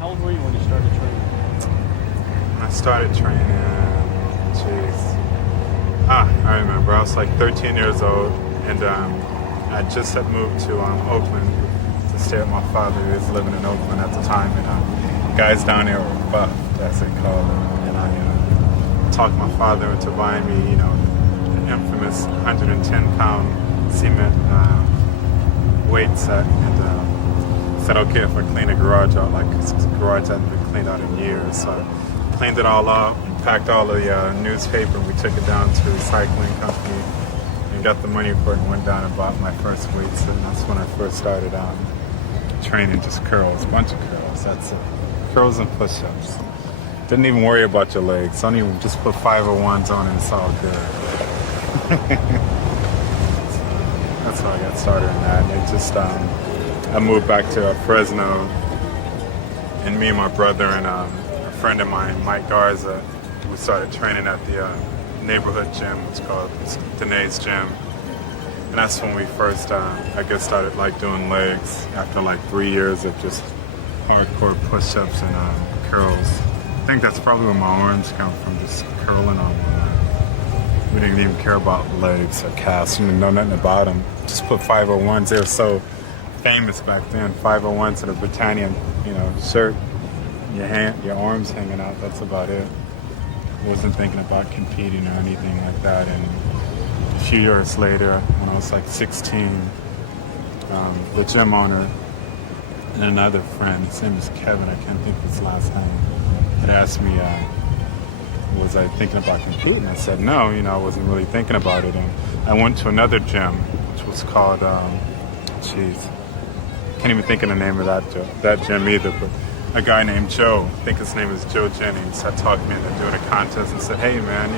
How old were you when you started training? When I started training, jeez. I remember. I was like 13 years old, and I just had moved to Oakland to stay with my father. He was living in Oakland at the time, and guys down there were buff, as they call it. And I talked my father into buying me, the infamous 110-pound cement weight set, and said okay if I clean the garage out, like 'cause the garage hadn't been cleaned out in years. So I cleaned it all up, packed all the newspaper, and we took it down to a recycling company and got the money for it and went down and bought my first weight set. And that's when I first started training, just curls, a bunch of curls, that's it. Curls and push-ups. Didn't even worry about your legs. Don't even, just put 501s on and it's all good. That's how I got started in that. And it just, I moved back to Fresno, and me and my brother and a friend of mine, Mike Garza, we started training at the neighborhood gym. It's called Danae's Gym. And that's when we first, I guess, started like doing legs after like 3 years of just hardcore push-ups and curls. I think that's probably where my arms come from, just curling on them. We didn't even care about legs or calves. We didn't know nothing about them. Just put 501s. They were so famous back then. 501s and a Britannia, shirt. Your arms hanging out. That's about it. Wasn't thinking about competing or anything like that. And a few years later, when I was like 16, the gym owner and another friend, his name is Kevin, I can't think of his last name, had asked me, was I thinking about competing? I said no, I wasn't really thinking about it. And I went to another gym, which was called, can't even think of the name of that gym either, but a guy named Joe, I think his name is Joe Jennings, had talked me into doing a contest and said, hey man,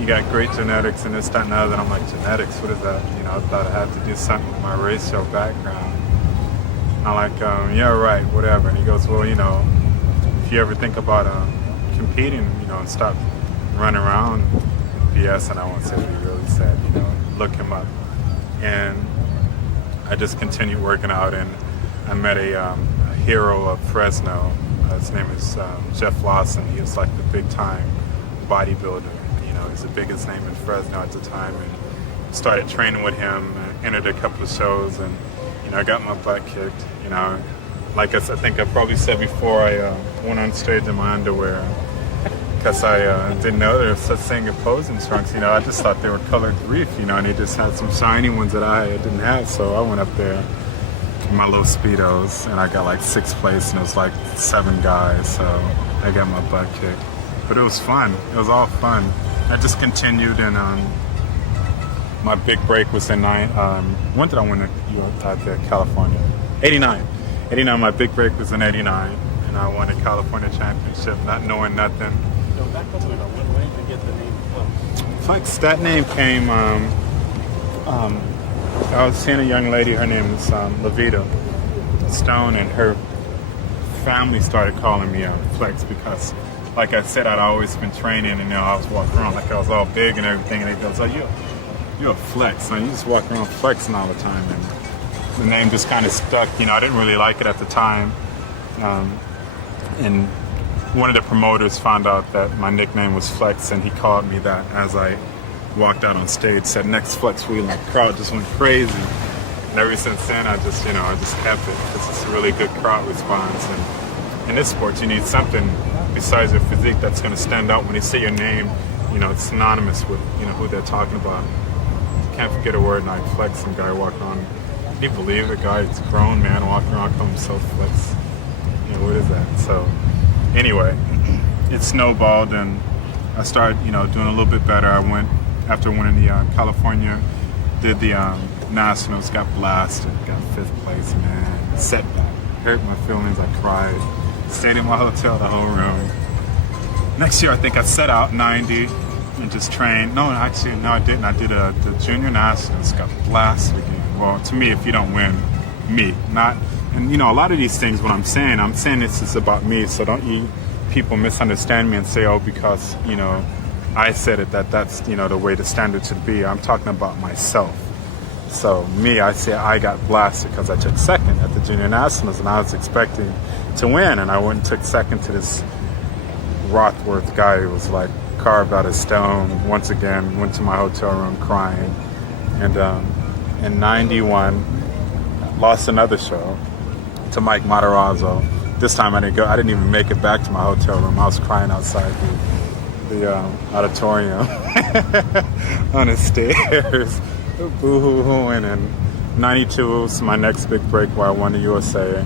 you got great genetics and this, that, and the other. And I'm like, genetics, what is that? I thought I had to do something with my racial background. And I'm like, yeah, right, whatever. And he goes, well, if you ever think about competing, and stop running around BS, and I won't say what he really said, look him up. And I just continued working out, and I met a hero of Fresno. His name is Jeff Lawson. He was like the big time bodybuilder. He's the biggest name in Fresno at the time, and started training with him, entered a couple of shows, and I got my butt kicked. Like I think I probably said before, I went on stage in my underwear because I didn't know there was such thing as posing trunks. I just thought they were colored reef, and they just had some shiny ones that I didn't have. So I went up there in my little Speedos, and I got like 6th place, and it was like 7 guys. So I got my butt kicked, but it was fun. It was all fun. I just continued, and my big break was in when did I win out there, California? 89. My big break was in 89, and I won a California championship, not knowing nothing. Back up a minute. When did you get the name Flex? Flex, that name came, I was seeing a young lady, her name was Levita Stone, and her family started calling me Flex because, like I said, I'd always been training, and I was walking around like I was all big and everything, and they go, "Oh, you're a flex, man. You just walk around flexing all the time." And the name just kind of stuck. I didn't really like it at the time, and one of the promoters found out that my nickname was Flex, and he called me that as I walked out on stage. Said, "Next Flex Wheel," and the crowd just went crazy. And ever since then, I just kept it because it's a really good crowd response. And in this sport, you need something besides your physique that's going to stand out when they say your name. It's synonymous with who they're talking about. Can't forget a word like Flex. Some guy walking around. Can you believe it? Guy's grown man walking around calling himself Flex. What is that? So anyway, it snowballed, and I started doing a little bit better. I went after winning the California, did the nationals, got blasted, got 5th place, man. Setback, hurt my feelings. I cried. Stayed in my hotel the whole room. Next year, I think I set out 90 and just trained. No, actually, no, I didn't. I did the junior nationals, got blasted again. Well, to me, if you don't win, me, not. And a lot of these things, what I'm saying this is about me. So don't you people misunderstand me and say, oh, because I said it that's the way the standard should be. I'm talking about myself. So me, I say I got blasted because I took 2nd at the junior nationals, and I was expecting to win. And I went and took second to this Rothworth guy who was like carved out of stone. Once again, went to my hotel room crying. And in 91, lost another show to Mike Matarazzo. This time I didn't even make it back to my hotel room. I was crying outside the auditorium on the stairs, boo-hoo-hooing. And 92 was my next big break where I won the USA,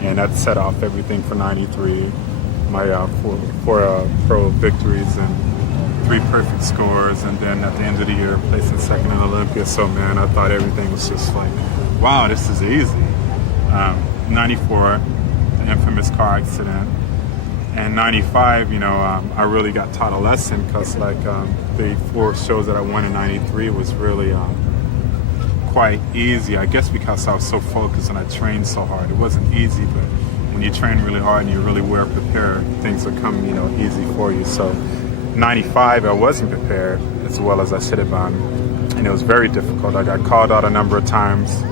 and that set off everything for 93. My four pro victories and 3 perfect scores, and then at the end of the year placing second in Olympia. So man, I thought everything was just like, wow, this is easy. 94, the infamous car accident. And 95, I really got taught a lesson, because like the 4 shows that I won in 93 was really quite easy. I guess because I was so focused and I trained so hard. It wasn't easy, but when you train really hard and you're really well prepared, things will come, easy for you. So 95, I wasn't prepared as well as I should have been. And it was very difficult. I got called out a number of times.